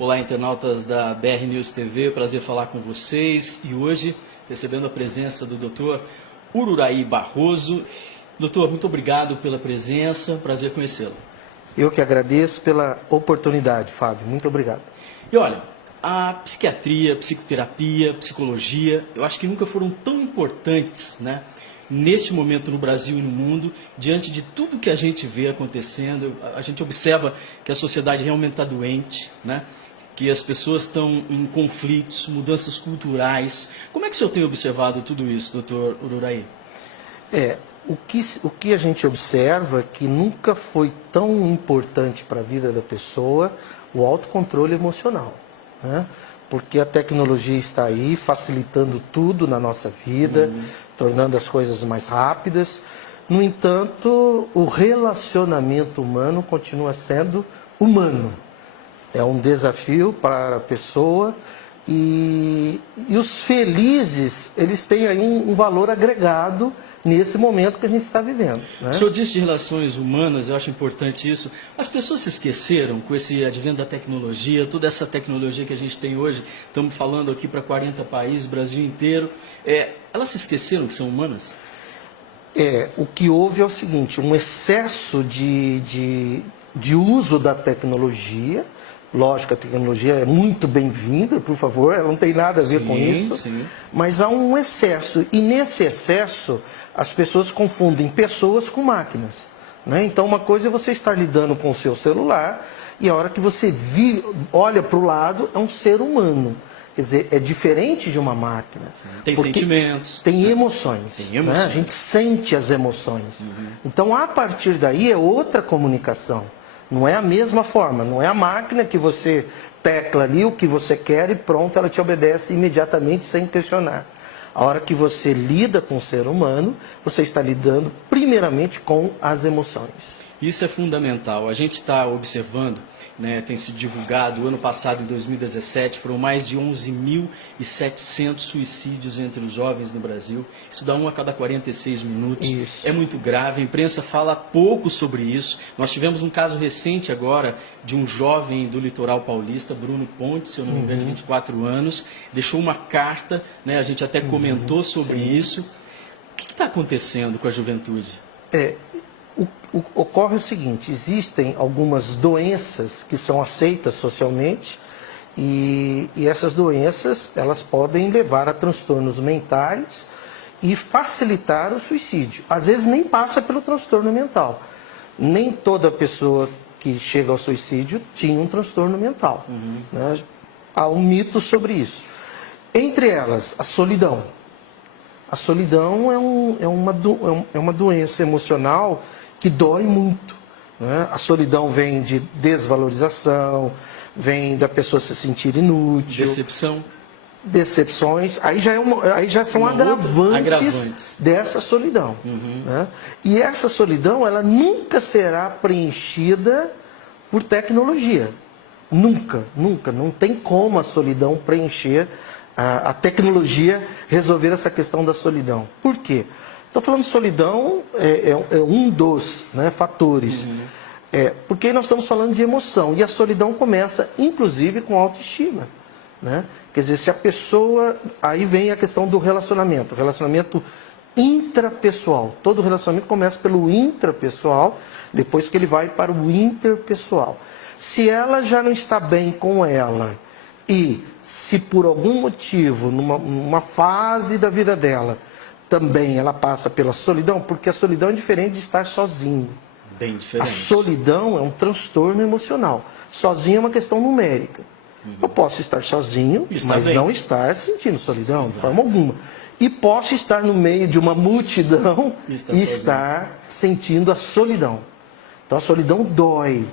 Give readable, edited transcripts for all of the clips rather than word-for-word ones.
Olá, internautas da BR News TV, prazer falar com vocês e hoje recebendo a presença do Dr. Ururaí Barroso. Doutor, muito obrigado pela presença, prazer conhecê-lo. Eu que agradeço pela oportunidade, Fábio, muito obrigado. E olha, a psiquiatria, psicoterapia, psicologia, eu acho que nunca foram tão importantes, né? Neste momento no Brasil e no mundo, diante de tudo que a gente vê acontecendo, a gente observa que a sociedade realmente está doente, né? Que as pessoas estão em conflitos, mudanças culturais. Como é que o senhor tem observado tudo isso, doutor Ururaí? O que a gente observa é que nunca foi tão importante para a vida da pessoa o autocontrole emocional, né? Porque a tecnologia está aí facilitando tudo na nossa vida, tornando as coisas mais rápidas. No entanto, o relacionamento humano continua sendo humano. É um desafio para a pessoa e os felizes, eles têm aí um valor agregado nesse momento que a gente está vivendo, né? O senhor disse de relações humanas, eu acho importante isso. As pessoas se esqueceram com esse advento da tecnologia, toda essa tecnologia que a gente tem hoje, estamos falando aqui para 40 países, Brasil inteiro, elas se esqueceram que são humanas? O que houve é o seguinte, um excesso de uso da tecnologia. Lógico, a tecnologia é muito bem-vinda, por favor, ela não tem nada a ver com isso, sim. Mas há um excesso, e nesse excesso as pessoas confundem pessoas com máquinas, né? Então uma coisa é você estar lidando com o seu celular e a hora que você olha para o lado é um ser humano, quer dizer, é diferente de uma máquina. Tem sentimentos. Tem emoções, tem emoções. né? A gente sente as emoções. Então a partir daí é outra comunicação. Não é a mesma forma, não é a máquina que você tecla ali o que você quer e pronto, ela te obedece imediatamente sem questionar. A hora que você lida com o ser humano, você está lidando primeiramente com as emoções. Isso é fundamental. A gente está observando, né, tem sido divulgado, o ano passado, em 2017, foram mais de 11.700 suicídios entre os jovens no Brasil. Isso dá 1 a cada 46 minutos. Isso. É muito grave, a imprensa fala pouco sobre isso. Nós tivemos um caso recente agora de um jovem do litoral paulista, Bruno Ponte, se eu não me engano, de 24 anos, deixou uma carta, né, a gente até comentou sobre isso. O que está acontecendo com a juventude? Ocorre o seguinte, existem algumas doenças que são aceitas socialmente e essas doenças elas podem levar a transtornos mentais e facilitar o suicídio. Às vezes nem passa pelo transtorno mental. Nem toda pessoa que chega ao suicídio tinha um transtorno mental, né? Há um mito sobre isso. Entre elas, a solidão. A solidão é uma doença emocional que dói muito, né? A solidão vem de desvalorização, vem da pessoa se sentir inútil. Decepções, aí já são agravantes dessa solidão, né? E essa solidão, ela nunca será preenchida por tecnologia. Nunca, nunca. Não tem como a solidão preencher, a tecnologia resolver essa questão da solidão. Por quê? Estou falando de solidão, é um dos, né, fatores. Porque nós estamos falando de emoção. E a solidão começa, inclusive, com autoestima, né? Quer dizer, se a pessoa... Aí vem a questão do relacionamento. Relacionamento intrapessoal. Todo relacionamento começa pelo intrapessoal, depois que ele vai para o interpessoal. Se ela já não está bem com ela e se por algum motivo, numa fase da vida dela, também ela passa pela solidão, porque a solidão é diferente de estar sozinho. Bem diferente. A solidão é um transtorno emocional. Sozinho é uma questão numérica. Eu posso estar sozinho, mas não estar sentindo solidão, de forma alguma. E posso estar no meio de uma multidão e estar sentindo a solidão. Então a solidão dói.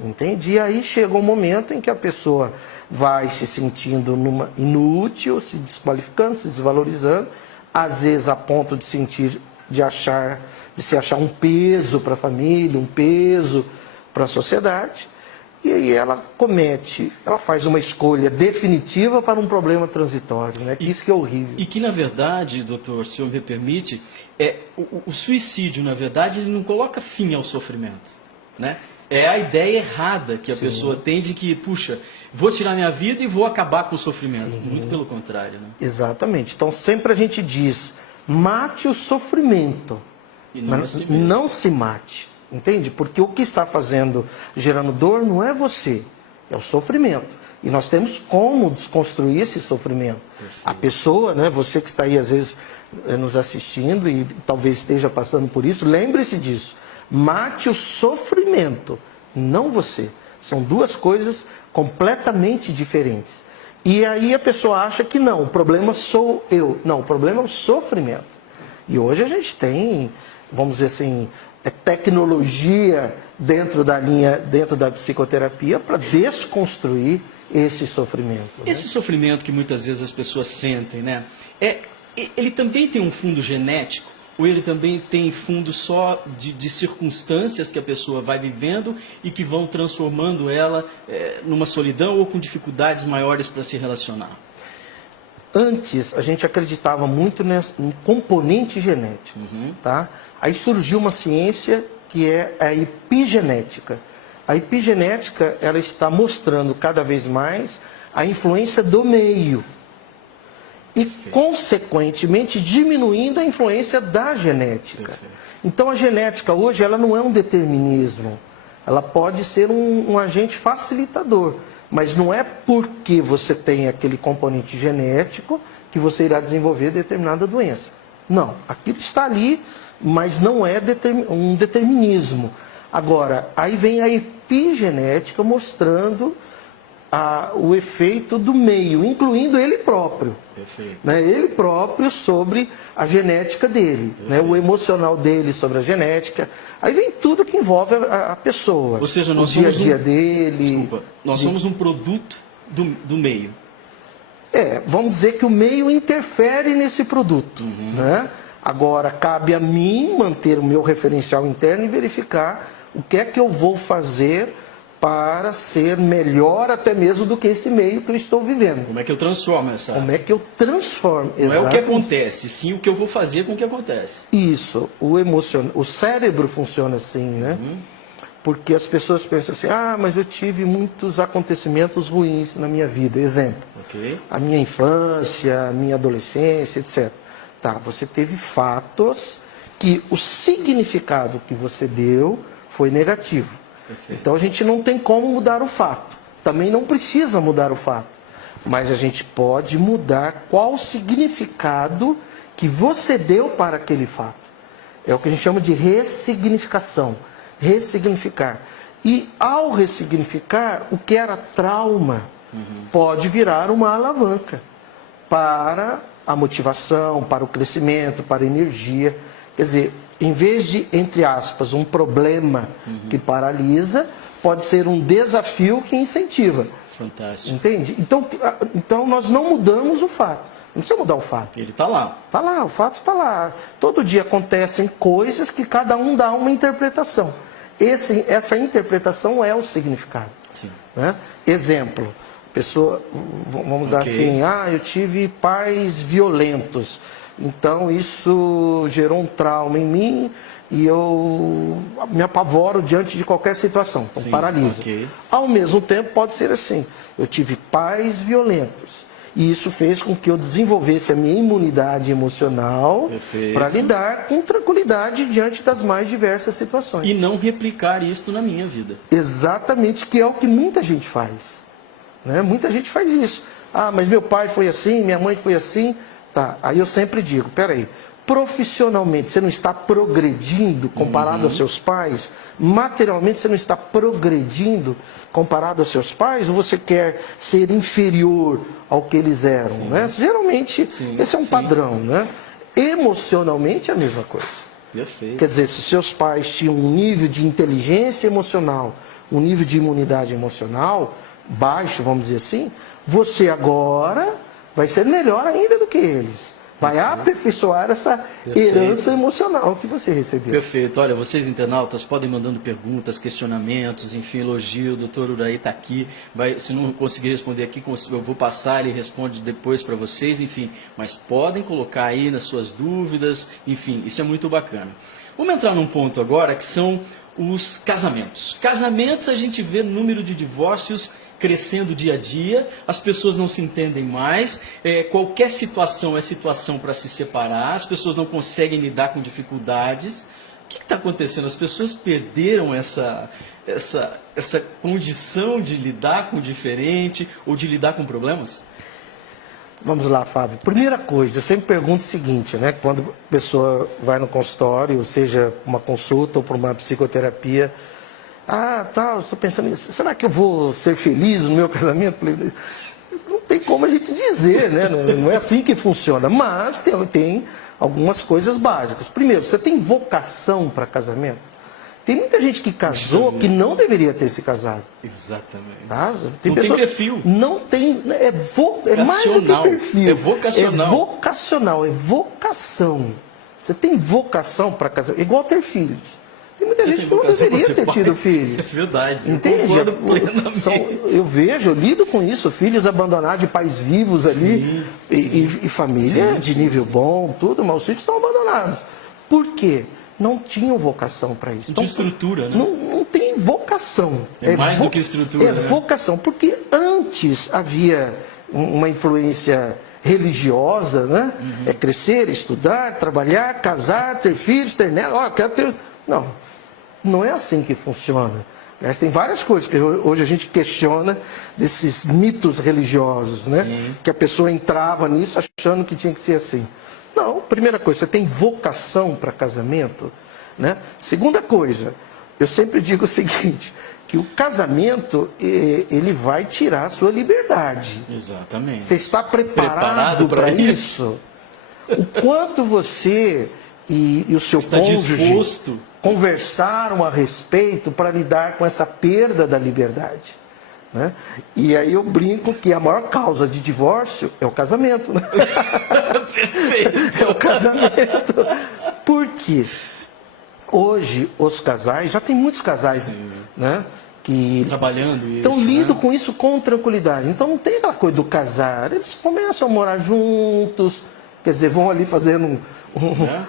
Entende? E aí chega um momento em que a pessoa vai se sentindo inútil, se desqualificando, se desvalorizando, às vezes a ponto de se achar um peso para a família, um peso para a sociedade. E aí ela faz uma escolha definitiva para um problema transitório, né? Isso que é horrível. E que, na verdade, doutor, se o senhor me permite, o suicídio, na verdade, ele não coloca fim ao sofrimento, né? É a ideia errada que a pessoa tem de que, puxa, vou tirar minha vida e vou acabar com o sofrimento. Muito pelo contrário, né? Exatamente. Então sempre a gente diz, mate o sofrimento, E não, mas não se mate. Entende? Porque o que está gerando dor não é você, é o sofrimento. E nós temos como desconstruir esse sofrimento. Perfeito. A pessoa, né, você que está aí às vezes nos assistindo e talvez esteja passando por isso, lembre-se disso. Mate o sofrimento, não você. São duas coisas completamente diferentes. E aí a pessoa acha que não, o problema sou eu. Não, o problema é o sofrimento. E hoje a gente tem, vamos dizer assim, tecnologia dentro da psicoterapia para desconstruir esse sofrimento. Esse sofrimento que muitas vezes as pessoas sentem, né? Ele também tem um fundo genético? Ou ele também tem fundo só de circunstâncias que a pessoa vai vivendo e que vão transformando ela numa solidão ou com dificuldades maiores para se relacionar? Antes, a gente acreditava muito no componente genético. Tá? Aí surgiu uma ciência que é a epigenética. A epigenética, ela está mostrando cada vez mais a influência do meio. E, consequentemente, diminuindo a influência da genética. Então, a genética hoje, ela não é um determinismo. Ela pode ser um agente facilitador. Mas não é porque você tem aquele componente genético que você irá desenvolver determinada doença. Não, aquilo está ali, mas não é um determinismo. Agora, aí vem a epigenética mostrando o efeito do meio, incluindo ele próprio. Né? Ele próprio sobre a genética dele, né? O emocional dele sobre a genética. Aí vem tudo que envolve a pessoa. Ou seja, nós o dia a dia dele. Desculpa, nós somos um produto do meio. Vamos dizer que o meio interfere nesse produto. Né? Agora, cabe a mim manter o meu referencial interno e verificar o que é que eu vou fazer para ser melhor até mesmo do que esse meio que eu estou vivendo. Como é que eu transformo essa... Como é que eu transformo? Não é o que acontece, sim o que eu vou fazer com o que acontece. Isso. O cérebro funciona assim, né? Porque as pessoas pensam assim, mas eu tive muitos acontecimentos ruins na minha vida. Exemplo, a minha infância, a minha adolescência, etc. Tá, você teve fatos que o significado que você deu foi negativo. Então a gente não tem como mudar o fato. Também não precisa mudar o fato. Mas a gente pode mudar qual o significado que você deu para aquele fato. É o que a gente chama de ressignificação. Ressignificar. E ao ressignificar, o que era trauma pode virar uma alavanca para a motivação, para o crescimento, para a energia. Quer dizer, em vez de, entre aspas, um problema que paralisa, pode ser um desafio que incentiva. Fantástico. Entende? Então nós não mudamos o fato. Não precisa mudar o fato. Ele está lá. Está lá, o fato está lá. Todo dia acontecem coisas que cada um dá uma interpretação. Essa interpretação é o significado. Sim. Né? Exemplo, pessoa, vamos dar assim, eu tive pais violentos. Então isso gerou um trauma em mim e eu me apavoro diante de qualquer situação. Então paralisa. Ao mesmo tempo pode ser assim, eu tive pais violentos e isso fez com que eu desenvolvesse a minha imunidade emocional para lidar com tranquilidade diante das mais diversas situações. E não replicar isso na minha vida. Exatamente, que é o que muita gente faz. Né? Muita gente faz isso. Mas meu pai foi assim, minha mãe foi assim. Tá, aí eu sempre digo, peraí, profissionalmente você não está progredindo comparado aos seus pais? Materialmente você não está progredindo comparado aos seus pais? Ou você quer ser inferior ao que eles eram? Né? Geralmente esse é um padrão. Né? Emocionalmente é a mesma coisa. Perfeito. Quer dizer, se seus pais tinham um nível de inteligência emocional, um nível de imunidade emocional baixo, vamos dizer assim, você agora vai ser melhor ainda do que eles. Vai aperfeiçoar essa herança emocional que você recebeu. Perfeito. Olha, vocês internautas podem mandando perguntas, questionamentos, enfim, elogio. O doutor Uraí está aqui. Se não conseguir responder aqui, eu vou passar, ele responde depois para vocês, enfim. Mas podem colocar aí nas suas dúvidas, enfim, isso é muito bacana. Vamos entrar num ponto agora que são os casamentos. Casamentos, a gente vê número de divórcios crescendo dia a dia, as pessoas não se entendem mais, qualquer situação é situação para se separar, as pessoas não conseguem lidar com dificuldades. O que está acontecendo? As pessoas perderam essa condição de lidar com o diferente ou de lidar com problemas? Vamos lá, Fábio. Primeira coisa, eu sempre pergunto o seguinte, né? Quando a pessoa vai no consultório, seja uma consulta ou para uma psicoterapia, eu estou pensando nisso, será que eu vou ser feliz no meu casamento? Falei, não tem como a gente dizer, né? Não é assim que funciona, mas tem algumas coisas básicas. Primeiro, você tem vocação para casamento? Tem muita gente que casou que não deveria ter se casado. Exatamente. Tá? Tem pessoas, tem perfil. Não tem. É mais do que perfil. É vocacional. É vocacional, é vocação. Você tem vocação para casar. É igual ter filhos. Tem muita gente que não deveria ter tido filho. É verdade. Entende? Eu lido com isso. Filhos abandonados de pais vivos ali. E família de nível bom, tudo, mas os filhos estão abandonados. Por quê? Não tinham vocação para isso. Então, estrutura, né? Não tem vocação. É mais do que estrutura. É vocação, porque antes havia uma influência religiosa, né? É crescer, estudar, trabalhar, casar, ter filhos, ter netos. Quero ter... Não é assim que funciona. Aliás, tem várias coisas que hoje a gente questiona desses mitos religiosos, né? Sim. Que a pessoa entrava nisso achando que tinha que ser assim. Não, primeira coisa, você tem vocação para casamento, né? Segunda coisa, eu sempre digo o seguinte, que o casamento, ele vai tirar a sua liberdade. Exatamente. Você está preparado para isso? O quanto você e o seu cônjuge disposto, conversaram a respeito para lidar com essa perda da liberdade. Né? E aí eu brinco que a maior causa de divórcio é o casamento. Né? Perfeito. É o casamento. Por quê? Hoje os casais, já tem muitos casais, né, que trabalhando isso, estão lidando com isso com tranquilidade. Então não tem aquela coisa do casar. Eles começam a morar juntos, quer dizer, vão ali fazendo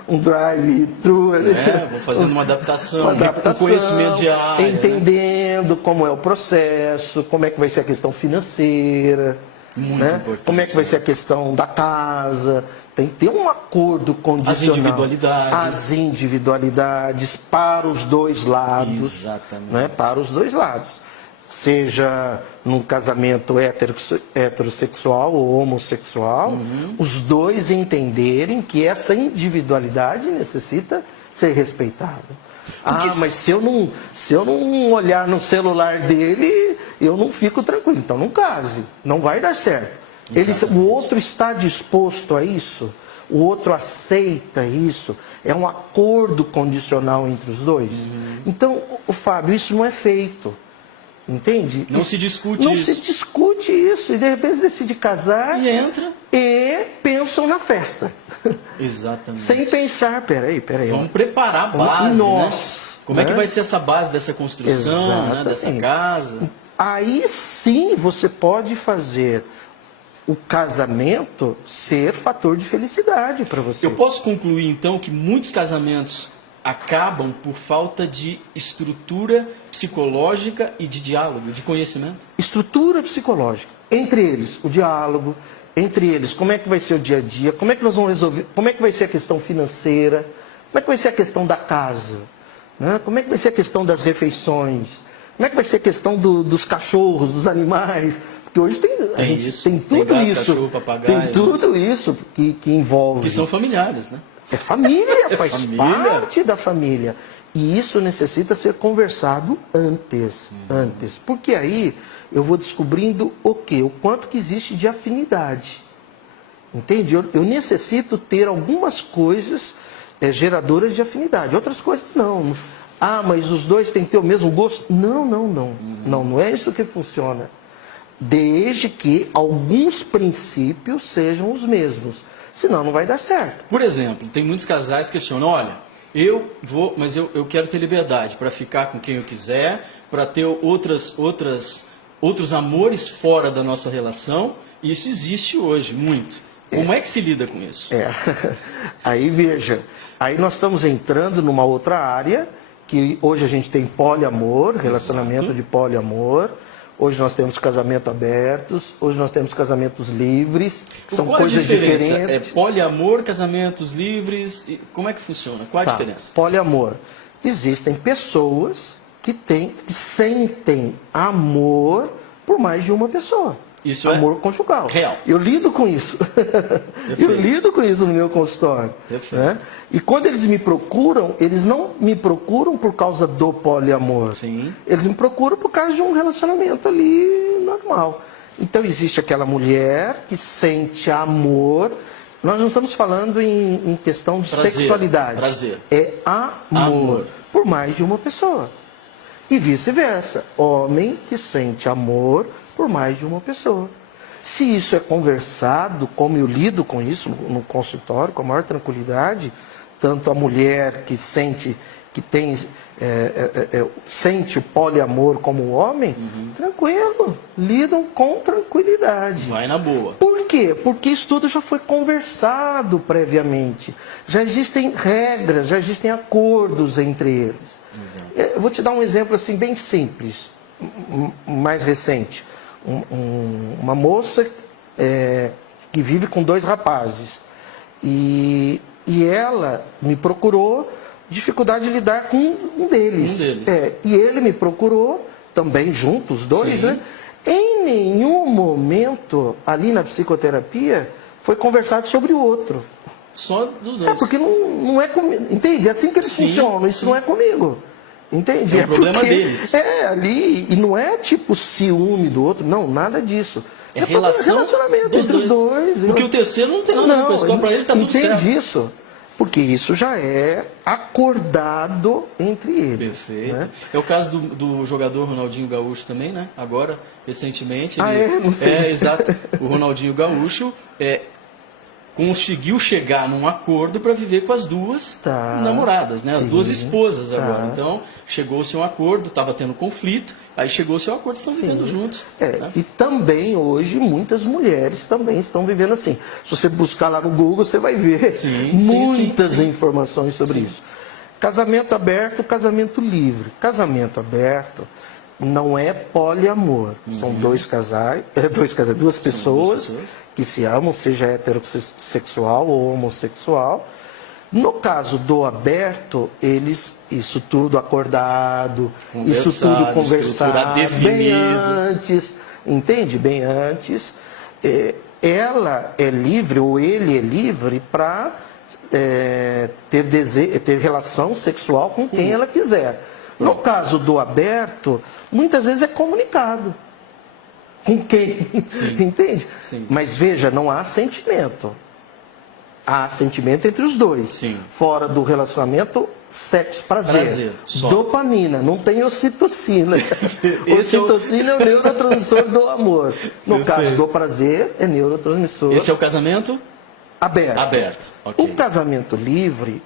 um drive-thru, vão fazendo uma adaptação, um conhecimento de área, entendendo como é o processo, como é que vai ser a questão financeira, muito importante, como é que vai ser a questão da casa. Tem que ter um acordo condicional. As individualidades para os dois lados. Exatamente. Né? Para os dois lados. Seja num casamento heterossexual ou homossexual, os dois entenderem que essa individualidade necessita ser respeitada. Mas se eu não olhar no celular dele, eu não fico tranquilo. Então não case, não vai dar certo. O outro está disposto a isso, o outro aceita isso, é um acordo condicional entre os dois. Então, Fábio, isso não é feito. Entende? Não se discute isso. Não se discute isso. E de repente decide casar e pensam na festa. Exatamente. Sem pensar, peraí. Vamos preparar a base, Nossa, né? Como é que vai ser essa base dessa construção, né, dessa casa? Aí sim você pode fazer o casamento ser fator de felicidade para você. Eu posso concluir então que muitos casamentos acabam por falta de estrutura psicológica e de diálogo, de conhecimento? Estrutura psicológica. Entre eles, o diálogo. Entre eles, como é que vai ser o dia a dia? Como é que nós vamos resolver? Como é que vai ser a questão financeira? Como é que vai ser a questão da casa? Né? Como é que vai ser a questão das refeições? Como é que vai ser a questão dos cachorros, dos animais? Porque hoje tem tudo gato, isso. Cachorro, papagaio, tem tudo isso que envolve. Que são familiares, né? É família, faz parte da família. E isso necessita ser conversado antes. Porque aí eu vou descobrindo o quê? O quanto que existe de afinidade. Entende? Eu necessito ter algumas coisas geradoras de afinidade. Outras coisas não. Mas os dois têm que ter o mesmo gosto? Não. Não é isso que funciona. Desde que alguns princípios sejam os mesmos. Senão não vai dar certo. Por exemplo, tem muitos casais que questionam, olha, eu quero ter liberdade para ficar com quem eu quiser, para ter outros amores fora da nossa relação. Isso existe hoje, muito. Como é que se lida com isso? Aí veja, aí nós estamos entrando numa outra área que hoje a gente tem poliamor, relacionamento de poliamor. Hoje nós temos casamento abertos, hoje nós temos casamentos livres, são coisas diferentes. É poliamor, casamentos livres, como é que funciona? Qual a diferença? Poliamor. Existem pessoas que sentem amor por mais de uma pessoa. Isso amor conjugal. Real. Eu lido com isso. Eu lido com isso no meu consultório. Né? E quando eles me procuram, eles não me procuram por causa do poliamor. Sim. Eles me procuram por causa de um relacionamento ali normal. Então existe aquela mulher que sente amor. Nós não estamos falando em questão de sexualidade. Prazer. É amor por mais de uma pessoa. E vice-versa. Homem que sente amor por mais de uma pessoa. Se isso é conversado, como eu lido com isso no consultório, com a maior tranquilidade, tanto a mulher que sente sente o poliamor como o homem, tranquilo, lidam com tranquilidade. Vai na boa. Por quê? Porque isso tudo já foi conversado previamente. Já existem regras, já existem acordos entre eles. Eu vou te dar um exemplo assim bem simples, mais recente. Uma moça que vive com 2 rapazes e ela me procurou dificuldade de lidar com um deles. E ele me procurou também juntos, os dois, né? Em nenhum momento ali na psicoterapia foi conversado sobre o outro. Só dos dois. Porque não é comigo. Entende? É assim que eles funcionam. Isso não é comigo. Entende? É o problema deles. Ali, e não é tipo ciúme do outro, não, nada disso. É relacionamento entre os dois. Porque o terceiro não tem nada com a história, para ele está tudo certo. Entende isso? Porque isso já é acordado entre eles. Perfeito. Né? É o caso do jogador Ronaldinho Gaúcho também, né? Agora, recentemente. Não sei. Exato. O Ronaldinho Gaúcho conseguiu chegar num acordo para viver com as duas namoradas, né? As duas esposas agora. Então, chegou-se a um acordo, estava tendo conflito, aí chegou-se a um acordo, estão vivendo juntos. Né? E também hoje muitas mulheres também estão vivendo assim. Se você buscar lá no Google, você vai ver muitas informações sobre isso. Casamento aberto, casamento livre. Casamento aberto não é poliamor. São duas pessoas que se amam, seja heterossexual ou homossexual. No caso do aberto, isso tudo acordado, isso tudo conversado, bem antes, entende? Bem antes. Ela é livre, ou ele é livre para ter relação sexual com quem ela quiser. No caso do aberto, muitas vezes é comunicado. Com quem? Entende? Mas veja, não há sentimento. Há sentimento entre os dois. Fora do relacionamento, sexo, prazer. Dopamina, não tem ocitocina. Ocitocina é o neurotransmissor do amor. No caso do prazer, é neurotransmissor. Esse é o casamento? Aberto. Okay. O casamento livre,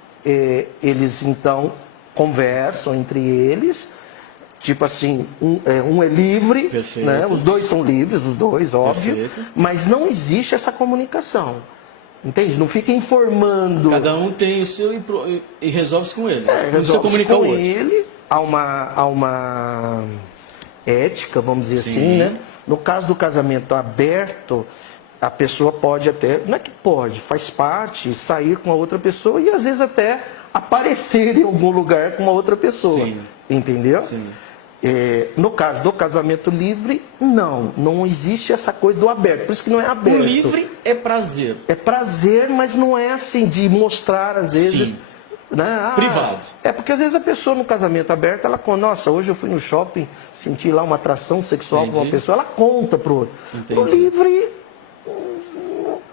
eles então conversam entre eles, tipo assim, um é livre, né? Os dois são livres, os dois, óbvio, mas não existe essa comunicação. Entende? Não fica informando. Cada um tem o seu e resolve-se com ele. Resolve-se com ele, há uma ética, vamos dizer assim, né? No caso do casamento aberto, a pessoa pode até, não é que pode, faz parte, sair com a outra pessoa e às vezes até aparecer em algum lugar com uma outra pessoa. Entendeu? No caso do casamento livre, não existe essa coisa do aberto. Por isso que não é aberto. O livre é prazer. É prazer, mas não é assim de mostrar às vezes. Né? Privado. Porque às vezes a pessoa no casamento aberto, ela conta, nossa, hoje eu fui no shopping, senti lá uma atração sexual com uma pessoa, ela conta pro outro. No livre,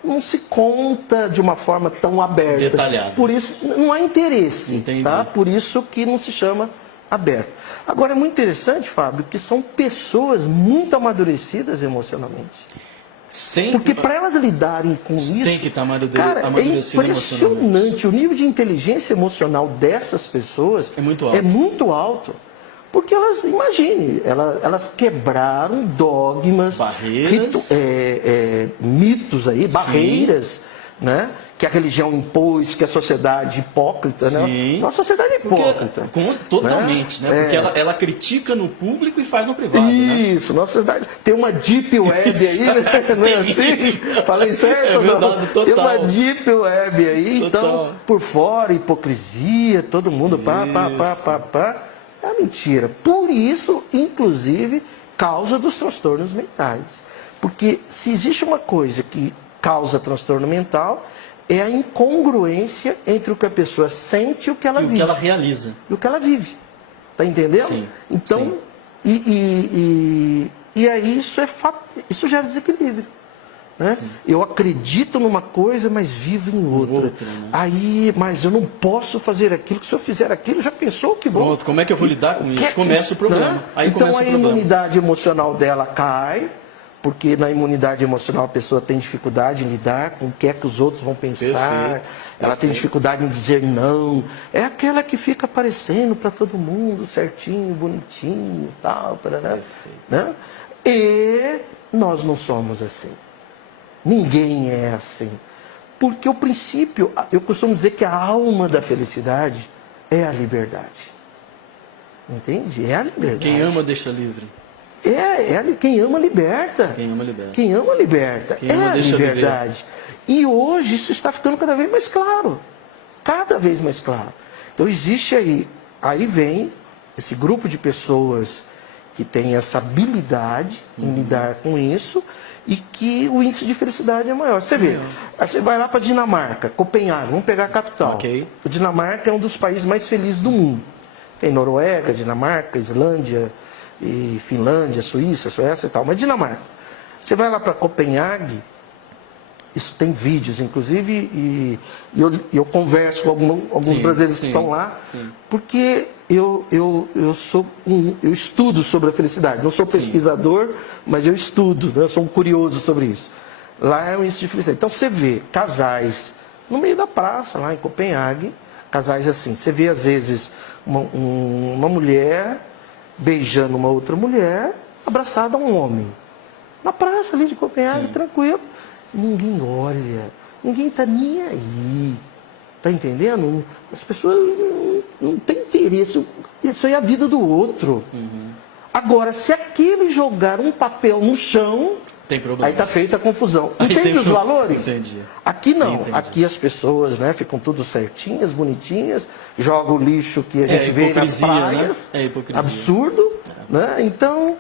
não se conta de uma forma tão aberta. Detalhada. Por isso, não há interesse. Tá? Por isso que não se chama aberto. Agora, é muito interessante, Fábio, que são pessoas muito amadurecidas emocionalmente. Porque para elas lidarem com isso, tem que estar cara, é impressionante. O nível de inteligência emocional dessas pessoas é muito alto. Porque elas, imagine, elas quebraram dogmas, barreiras, mitos aí, barreiras né? Que a religião impôs, que a sociedade hipócrita, Sim. né? Uma sociedade hipócrita. Totalmente, né? Porque ela critica no público e faz no privado. Isso, nossa sociedade. Tem uma deep web aí, né? Não é assim? Falei certo? É verdade, total. Tem uma deep web aí, Total. então, por fora, hipocrisia, todo mundo pá. É mentira. Por isso, inclusive, causa dos transtornos mentais. Porque se existe uma coisa que causa transtorno mental, é a incongruência entre o que a pessoa sente e o que ela vive. E o que ela realiza. E o que ela vive. Tá entendendo? Sim. Então, sim. E aí isso gera desequilíbrio. Né? Eu acredito numa coisa, mas vivo em outra. Né? Aí, mas eu não posso fazer aquilo, que se eu fizer aquilo, já pensou que vou... Pronto, como é que eu vou lidar com isso? Começa o problema. Né? Aí então começa a o problema. imunidade emocional dela cai, porque na imunidade emocional a pessoa tem dificuldade em lidar com o que é que os outros vão pensar, ela tem dificuldade em dizer não, é aquela que fica aparecendo para todo mundo, certinho, bonitinho, tal, né? E nós não somos assim. Ninguém é assim. Porque o princípio, eu costumo dizer que a alma da felicidade é a liberdade. Entende? É a liberdade. Quem ama deixa livre. Quem ama liberta. Quem ama liberta. Quem ama liberta. Quem ama a deixa liberdade. E hoje isso está ficando cada vez mais claro. Cada vez mais claro. Então existe aí vem esse grupo de pessoas que tem essa habilidade em lidar com isso e que o índice de felicidade é maior. Você vê, aí você vai lá para a Dinamarca, Copenhague, vamos pegar a capital. Okay. A Dinamarca é um dos países mais felizes do mundo. Tem Noruega, Dinamarca, Islândia, e Finlândia, Suíça, Suécia e tal, mas Dinamarca. Você vai lá para Copenhague, isso tem vídeos, inclusive, e eu converso com alguns brasileiros que estão lá, porque eu estudo sobre a felicidade. Não sou pesquisador, mas eu estudo, né? Eu sou um curioso sobre isso. Lá é o índice de felicidade. Então você vê casais no meio da praça, lá em Copenhague, casais assim. Você vê, às vezes, uma mulher beijando uma outra mulher, abraçada a um homem. Na praça ali de Copenhague, tranquilo. Ninguém olha, ninguém está nem aí. Está entendendo? As pessoas não têm interesse. Isso aí é a vida do outro. Agora, se aquele jogar um papel no chão, tem problema. Aí está feita a confusão. Entende os valores? Entendi. Aqui não. Entendi. Aqui as pessoas, né, ficam tudo certinhas, bonitinhas, jogam o lixo que a gente vê nas praias. Né? É hipocrisia. Absurdo. Né? Então,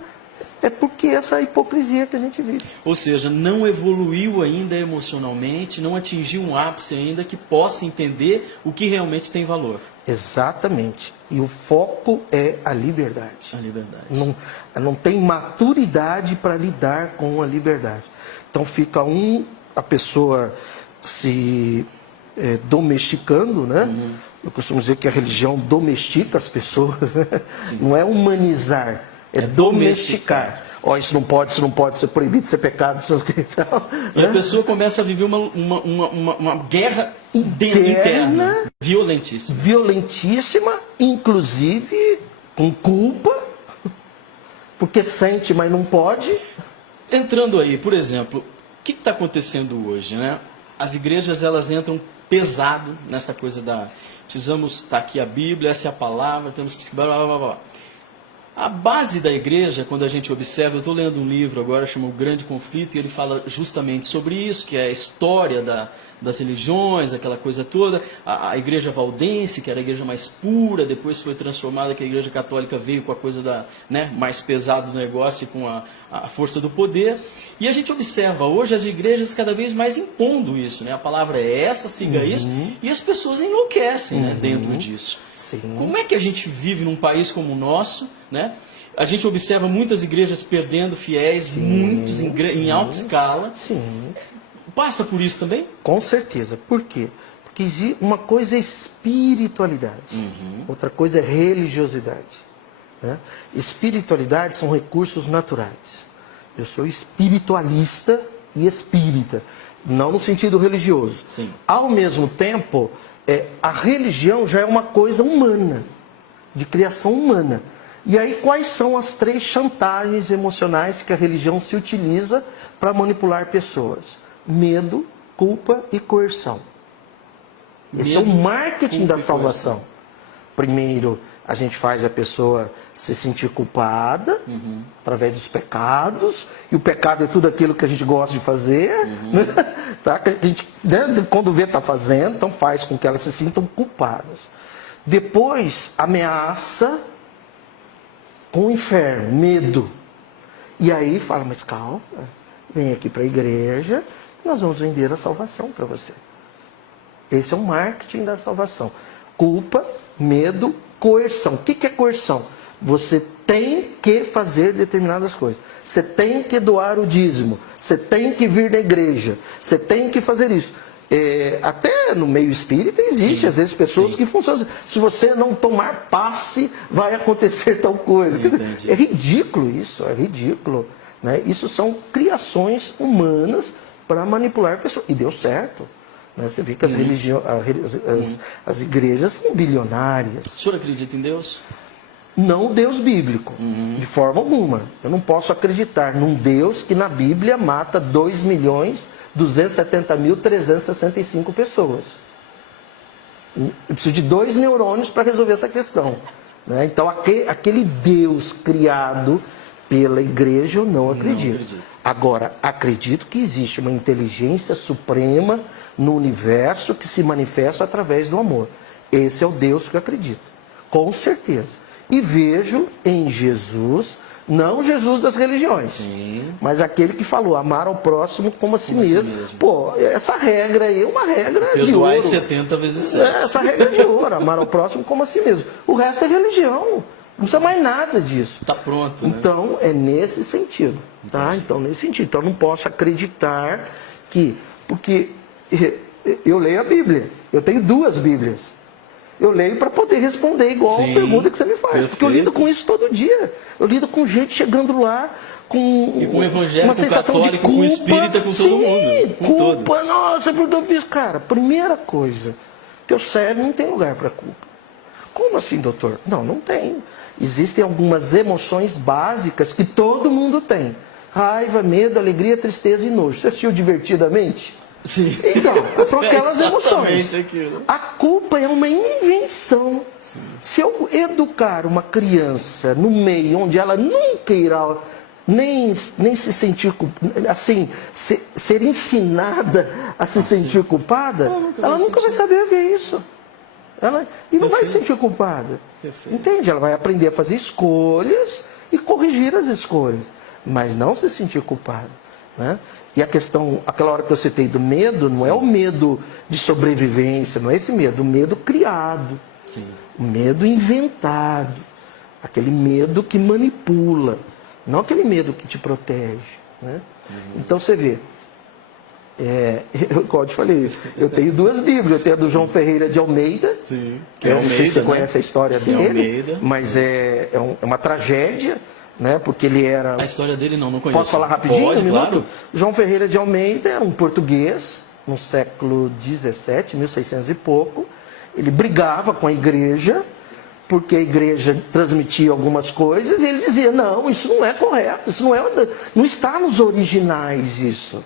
é porque essa hipocrisia que a gente vive. Ou seja, não evoluiu ainda emocionalmente, não atingiu um ápice ainda que possa entender o que realmente tem valor. Exatamente. E o foco é a liberdade. A liberdade. Não tem maturidade para lidar com a liberdade. Então fica a pessoa se domesticando, né? Eu costumo dizer que a religião domestica as pessoas, né? Não é humanizar, é domesticar. Ó, isso não pode ser proibido, isso é pecado, isso e a pessoa começa a viver uma guerra interna, violentíssima. Violentíssima, inclusive com culpa, porque sente, mas não pode. Entrando aí, por exemplo, o que está acontecendo hoje, né? As igrejas, elas entram pesado nessa coisa precisamos estar aqui a Bíblia, essa é a palavra, temos que... Blá, blá, blá, blá. A base da igreja, quando a gente observa, eu estou lendo um livro agora, chama O Grande Conflito, e ele fala justamente sobre isso, que é a história das religiões, aquela coisa toda. A igreja valdense, que era a igreja mais pura, depois foi transformada, que a igreja católica veio com a coisa mais pesada do negócio, com a força do poder. E a gente observa hoje as igrejas cada vez mais impondo isso, né? A palavra é essa, siga isso, e as pessoas enlouquecem, né, dentro disso. Sim. Como é que a gente vive num país como o nosso, né? A gente observa muitas igrejas perdendo fiéis, muitos em alta escala. Sim. Passa por isso também? Com certeza. Por quê? Porque uma coisa é espiritualidade, outra coisa é religiosidade. Né? Espiritualidade são recursos naturais. Eu sou espiritualista e espírita, não no sentido religioso. Sim. Ao mesmo tempo, a religião já é uma coisa humana, de criação humana. E aí, quais são as 3 chantagens emocionais que a religião se utiliza para manipular pessoas? Medo, culpa e coerção. Esse é o marketing da salvação. Primeiro, a gente faz a pessoa se sentir culpada através dos pecados, e o pecado é tudo aquilo que a gente gosta de fazer, tá? Que a gente, quando vê, está fazendo, então faz com que elas se sintam culpadas. Depois, ameaça com o inferno, medo. E aí fala, mas calma, vem aqui para a igreja, nós vamos vender a salvação para você. Esse é o marketing da salvação. Culpa, medo, coerção. O que é coerção? Você tem que fazer determinadas coisas. Você tem que doar o dízimo. Você tem que vir na igreja. Você tem que fazer isso. Até no meio espírita existe, às vezes, pessoas que funcionam. Se você não tomar passe, vai acontecer tal coisa. Quer dizer, é ridículo isso, é ridículo. Né? Isso são criações humanas para manipular pessoas. E deu certo. Né? Você vê que as igrejas são bilionárias. O senhor acredita em Deus? Não o Deus bíblico, de forma alguma. Eu não posso acreditar num Deus que na Bíblia mata 2.270.365 pessoas. Eu preciso de 2 neurônios para resolver essa questão. Né? Então, aquele Deus criado pela igreja, eu não acredito. Agora, acredito que existe uma inteligência suprema no universo que se manifesta através do amor. Esse é o Deus que eu acredito, com certeza. E vejo em Jesus, não Jesus das religiões, mas aquele que falou, amar ao próximo como a si mesmo. Pô, essa regra aí é uma regra de ouro. Perdoar 70 vezes 7. Essa regra é de ouro, amar ao próximo como a si mesmo. O resto é religião, não precisa mais nada disso. Está pronto, né? Então, é nesse sentido, tá? Então, nesse sentido. Então, eu não posso acreditar que... Porque eu leio a Bíblia, eu tenho 2 Bíblias. Eu leio para poder responder igual a pergunta que você me faz. Perfeito. Porque eu lido com isso todo dia. Eu lido com gente chegando lá com o evangélico, uma sensação católico, de culpa. Com o espírita, com todo mundo. Com culpa, todos. Nossa, porque eu fiz. Cara, primeira coisa, teu cérebro não tem lugar para culpa. Como assim, doutor? Não, não tem. Existem algumas emoções básicas que todo mundo tem. Raiva, medo, alegria, tristeza e nojo. Você assistiu Divertidamente? Sim. Então, são aquelas emoções. Aquilo. A culpa é uma invenção. Sim. Se eu educar uma criança no meio onde ela nunca irá nem se sentir assim, ser ensinada a se sentir culpada, ela nunca vai saber o que é isso. E não vai se sentir culpada. Perfeito. Entende? Ela vai aprender a fazer escolhas e corrigir as escolhas, mas não se sentir culpada. Né? E a questão, aquela hora que eu citei do medo, não é o medo de sobrevivência, não é esse medo, o medo criado, o medo inventado, aquele medo que manipula, não aquele medo que te protege. Né? Então você vê, como eu te falei, eu tenho 2 Bíblias, eu tenho a do João Ferreira de Almeida, que eu não sei se você conhece a história dele, Almeida, mas é uma tragédia. Né? Porque ele era... A história dele não conheço. Posso falar rapidinho? Pode, um minuto? Claro. João Ferreira de Almeida era um português, no século XVII, 1600 e pouco. Ele brigava com a igreja, porque a igreja transmitia algumas coisas, e ele dizia, não, isso não é correto, isso não está nos originais isso.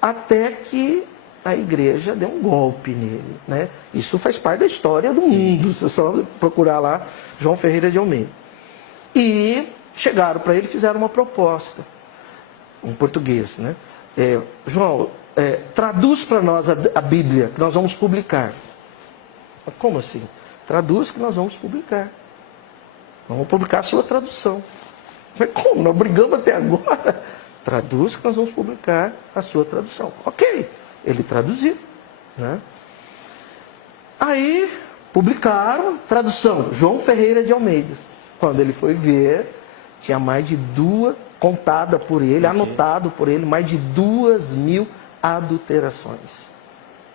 Até que a igreja deu um golpe nele. Né? Isso faz parte da história do mundo, se é só procurar lá João Ferreira de Almeida. E chegaram para ele e fizeram uma proposta, um português, né? João, traduz para nós a Bíblia, que nós vamos publicar. Como assim? Traduz que nós vamos publicar. Vamos publicar a sua tradução. Mas como? Nós brigamos até agora. Traduz que nós vamos publicar a sua tradução. Ok, ele traduziu. Né? Aí, publicaram, tradução, João Ferreira de Almeida. Quando ele foi ver, tinha mais de 2, contada por ele, anotado por ele, mais de 2.000 adulterações.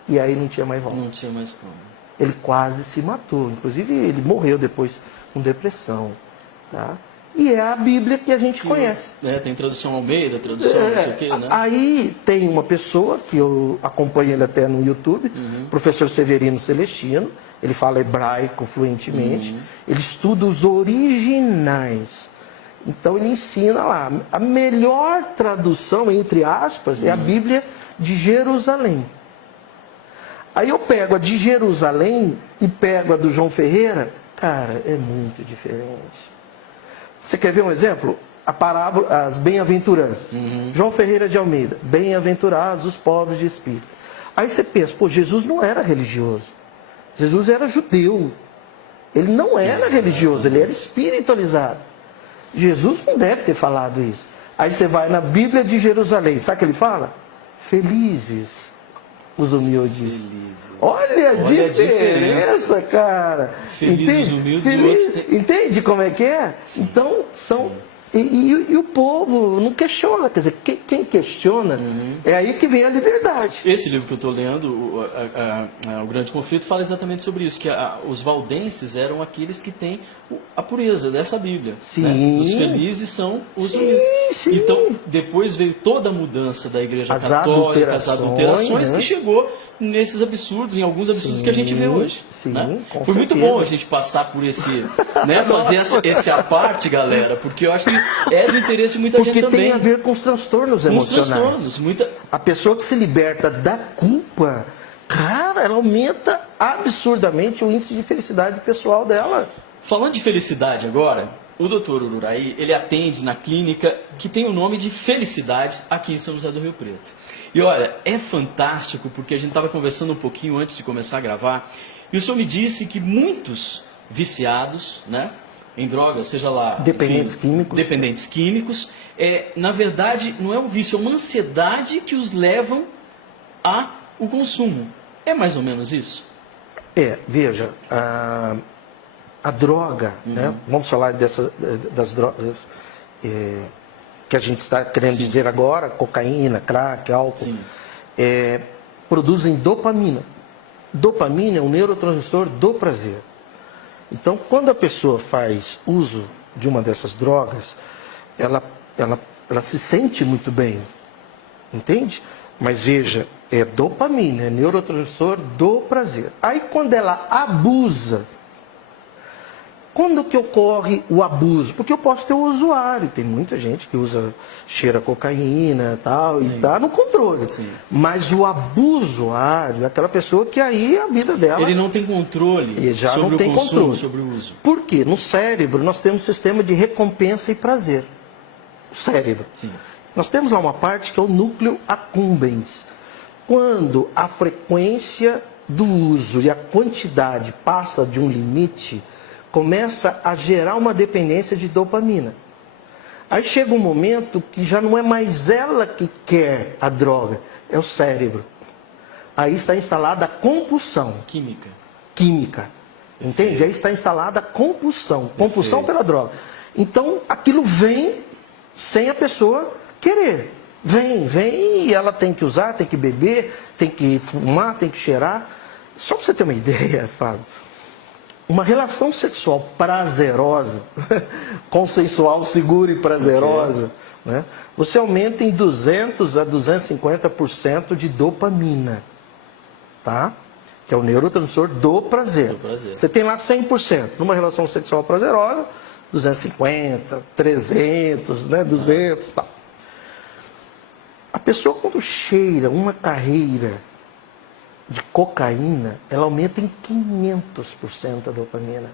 E aí não tinha mais volta. Não tinha mais como. Ele quase se matou. Inclusive, ele morreu depois com depressão. Tá? E é a Bíblia que a gente conhece. Tem tradução Almeida, tradução não sei o quê, né? Aí tem uma pessoa, que eu acompanho ele até no YouTube, professor Severino Celestino. Ele fala hebraico fluentemente. Ele estuda os originais. Então ele ensina lá. A melhor tradução, entre aspas, é a Bíblia de Jerusalém. Aí eu pego a de Jerusalém e pego a do João Ferreira, cara, é muito diferente. Você quer ver um exemplo? A parábola, as bem-aventuranças. João Ferreira de Almeida, bem-aventurados os pobres de espírito. Aí você pensa, pô, Jesus não era religioso. Jesus era judeu. Ele não era religioso, ele era espiritualizado. Jesus não deve ter falado isso. Aí você vai na Bíblia de Jerusalém, sabe o que ele fala? Felizes os humildes. Felizes. Olha a diferença, cara. Felizes os humildes. Entende como é que é? Sim. Então, são... E o povo não questiona, quer dizer, quem questiona, é aí que vem a liberdade. Esse livro que eu estou lendo, o Grande Conflito, fala exatamente sobre isso, que os valdenses eram aqueles que têm a pureza dessa Bíblia. Sim. Né? Os felizes são os humildes. Sim. Então, depois veio toda a mudança da Igreja Católica, as adulterações, né? Que chegou nesses absurdos, em alguns absurdos que a gente vê hoje. Sim, né? Com Foi certeza. muito bom a gente passar por esse, né, fazer esse aparte, galera, porque eu acho que é do interesse de muita gente também. Porque tem a ver com os transtornos emocionais. Transtornos, A pessoa que se liberta da culpa, cara, ela aumenta absurdamente o índice de felicidade pessoal dela. Falando de felicidade agora, o Dr. Ururaí, ele atende na clínica que tem o nome de Felicidade aqui em São José do Rio Preto. E olha, é fantástico porque a gente estava conversando um pouquinho antes de começar a gravar e o senhor me disse que muitos viciados, né, em drogas, seja lá... Dependentes químicos, na verdade não é um vício, é uma ansiedade que os levam ao consumo. É mais ou menos isso? Veja, a droga, né? Vamos falar das drogas que a gente está querendo dizer agora, cocaína, crack, álcool, produzem dopamina. Dopamina é um neurotransmissor do prazer. Então, quando a pessoa faz uso de uma dessas drogas, ela se sente muito bem, entende? Mas veja, é dopamina, é neurotransmissor do prazer. Aí, quando ela abusa, quando que ocorre o abuso? Porque eu posso ter o usuário, tem muita gente que cheira cocaína tal, e tá no controle. Sim. Mas o abusuário é aquela pessoa que aí a vida dela... Ele não tem controle sobre o consumo, sobre o uso. Por quê? No cérebro nós temos um sistema de recompensa e prazer. O cérebro. Sim. Nós temos lá uma parte que é o núcleo accumbens. Quando a frequência do uso e a quantidade passa de um limite, começa a gerar uma dependência de dopamina. Aí chega um momento que já não é mais ela que quer a droga, é o cérebro. Aí está instalada a compulsão. Química. Entende? Aí está instalada a compulsão. Compulsão pela droga. Então, aquilo vem sem a pessoa querer. Vem e ela tem que usar, tem que beber, tem que fumar, tem que cheirar. Só para você ter uma ideia, Fábio. Uma relação sexual prazerosa, consensual, segura e prazerosa, né? Você aumenta em 200 a 250% de dopamina, tá? Que é o neurotransmissor do prazer. Você tem lá 100%. Numa relação sexual prazerosa, 250, 300, né? 200, tal. A pessoa quando cheira uma carreira de cocaína, ela aumenta em 500% a dopamina.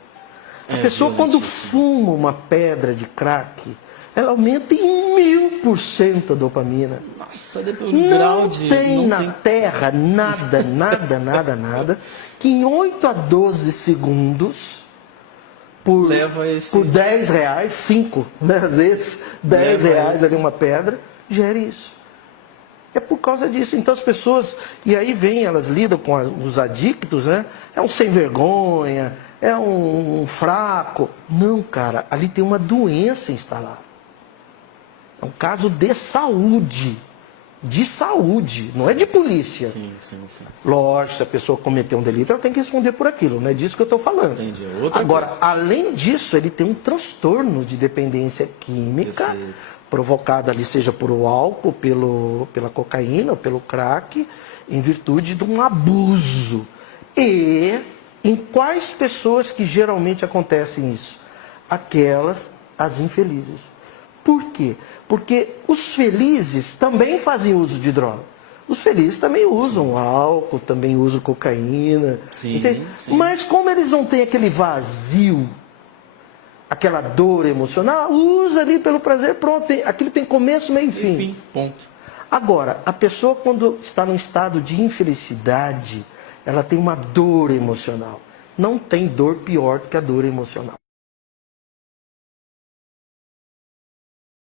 A pessoa quando fuma uma pedra de crack, ela aumenta em 1000% a dopamina. Nossa, não tem na Terra nada, que em 8 a 12 segundos, por 10 reais, 5, né? Às vezes 10 reais ali uma pedra, gera isso. É por causa disso. Então as pessoas, e aí vem, elas lidam com os adictos, né? É um sem vergonha, é um fraco. Não, cara, ali tem uma doença instalada. É um caso de saúde. De saúde, não é de polícia. Sim. Lógico, se a pessoa cometer um delito, ela tem que responder por aquilo. Não é disso que eu estou falando. Entendi. Agora, além disso, ele tem um transtorno de dependência química, provocada ali, seja por o álcool, pela cocaína, ou pelo crack, em virtude de um abuso. E em quais pessoas que geralmente acontecem isso? As infelizes. Por quê? Porque os felizes também fazem uso de droga. Os felizes também usam álcool, também usam cocaína. Sim, sim. Mas como eles não têm aquele vazio, aquela dor emocional, usa ali pelo prazer, pronto. Aquilo tem começo, meio e fim. Enfim, ponto. Agora, a pessoa quando está num estado de infelicidade, ela tem uma dor emocional. Não tem dor pior do que a dor emocional.